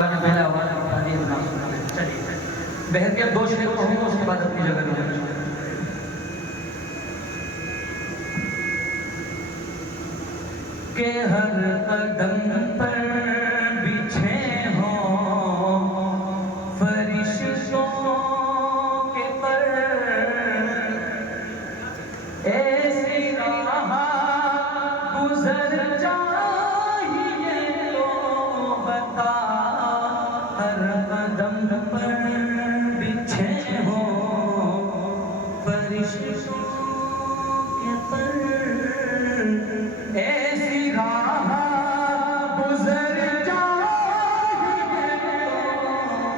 پہلے آواز چلیے بہن کے دو شعر پڑھوں گا، اس کے بعد اپنی جگہ لوں گا. کہ ہر قدم پر بچھے ہوں فرشتوں کے پر، ایسی راہ گزر چاہیے تو بتا، ہر قدم پر بچھے ہوں فرشتوں کے پر، ایسی راہ گزر چاہیے تو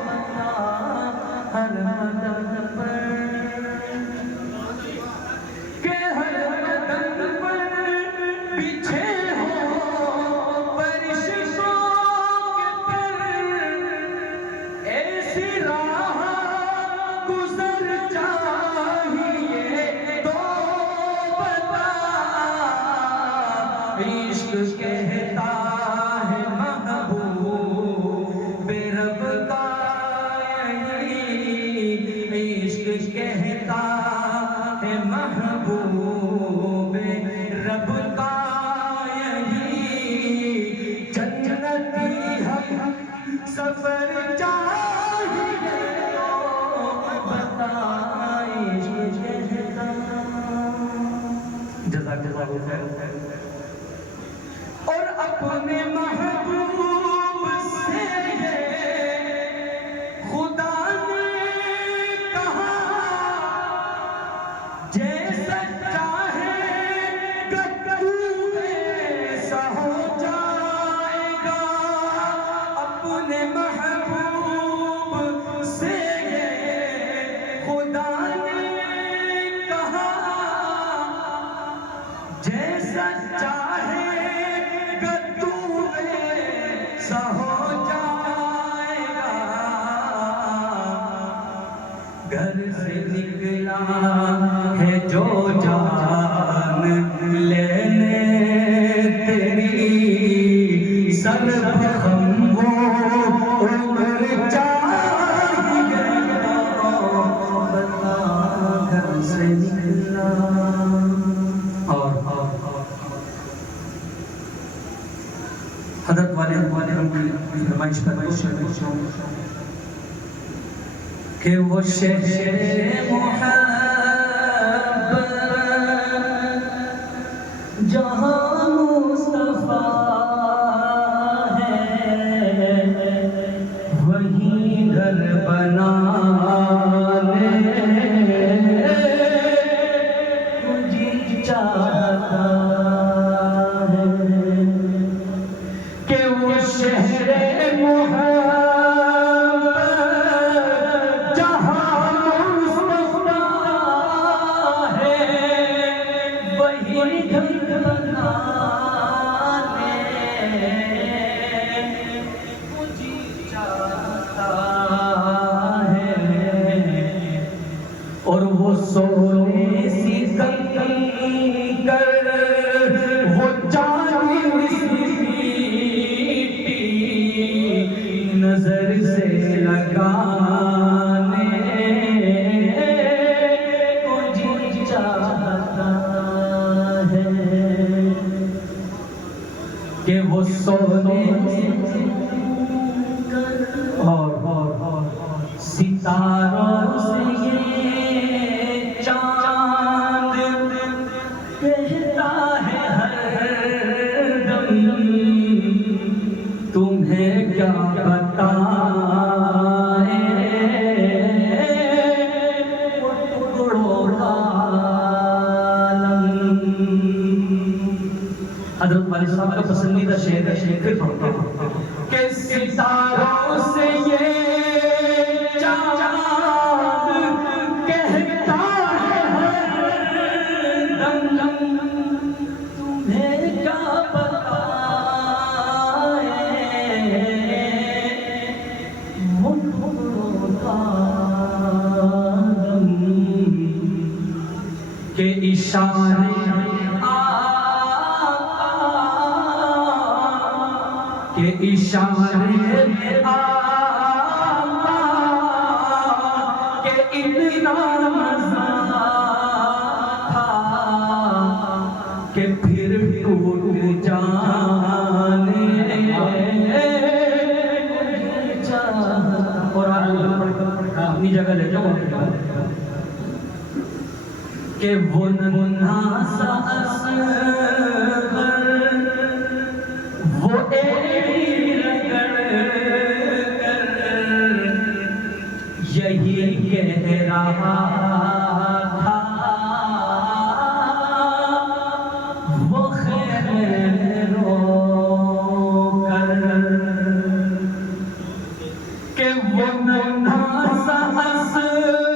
بتا، ہر قدم پر کہ ہر قدم پر بچھے ہوں فرشتوں کے پر، ایسی راہ گزر چاہیے تو بتا، عشق کہتا ہے محبوب رب کا یہی، عشق کہتا ہے محبوب رب کا یہی، جنتی ہم سفر چاہیے تو بتا، عشق کہتا. جزاک اللہ خیر. اور اپنے محبوب سے خدا نے کہا، جیسا چاہے گا تو ایسا ہو جائے گا. اپنے محبوب سے خدا نے کہا، جیسا چاہے گا تو ایسا ہو جائے گا. گھر سے نکلا ہے جو جان لینے تیری، سر بخم وہ عمر چاہیے تو بتا، گھر سے نکلا. اور حضرت والے ہم کی فرمائش پر دو شعر پڑھوں کہ وہ شہر محبت جہاں مصطفیٰ ہے، وہیں گھر بنانے کو جی چاہتا ہے. کہ وہ شہر محبت جہاں مصطفیٰ ہے، وہی گھر بنانے کو جی چاہتا ہے. اور وہ سونے سی کنکر، وہ چاندی سی نظر سے لگانے کو جی چاہتا ہے. کہ وہ سونے اور ستاروں سے یہ چاند کہتا ہے ہر دم، تمہیں کیا بتائیں وہ ٹکڑوں کا عالم. حضرت والد صاحب کا پسندیدہ شعر ہے، پھر پڑھتا ہوں کہ ستاروں سے یہ چاند کہتا ہے ہر دم، تمہیں کیا بتائیں وہ ٹکڑوں کا عالم. کہ اشارے کہ اشارے اتنا مزہ تھا کہ پھر ٹوٹ جانے اور اپنی جگہ لے جاؤ کہ وہ ننھا سا اصغر وہ ایک یہی کہہ رہا تھا وہ خیر رو کر کہ وہ ننھا سا اصغر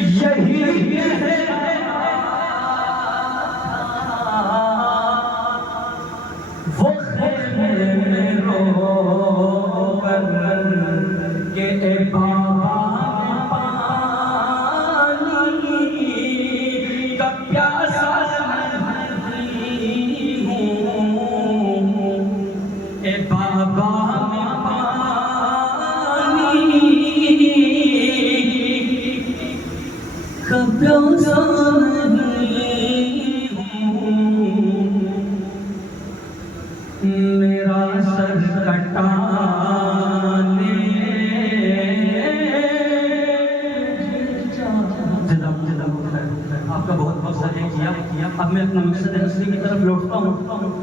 یہی کہہ رہا وہ خیمے میں رو کر کہ اے بابا پانی کا پیاسا نہیں ہوں اے بابا میرا سر کٹانے آپ کا بہت بہت شکریہ کیا اب میں اپنا مقصد اصلی کی طرف لوٹتا ہوں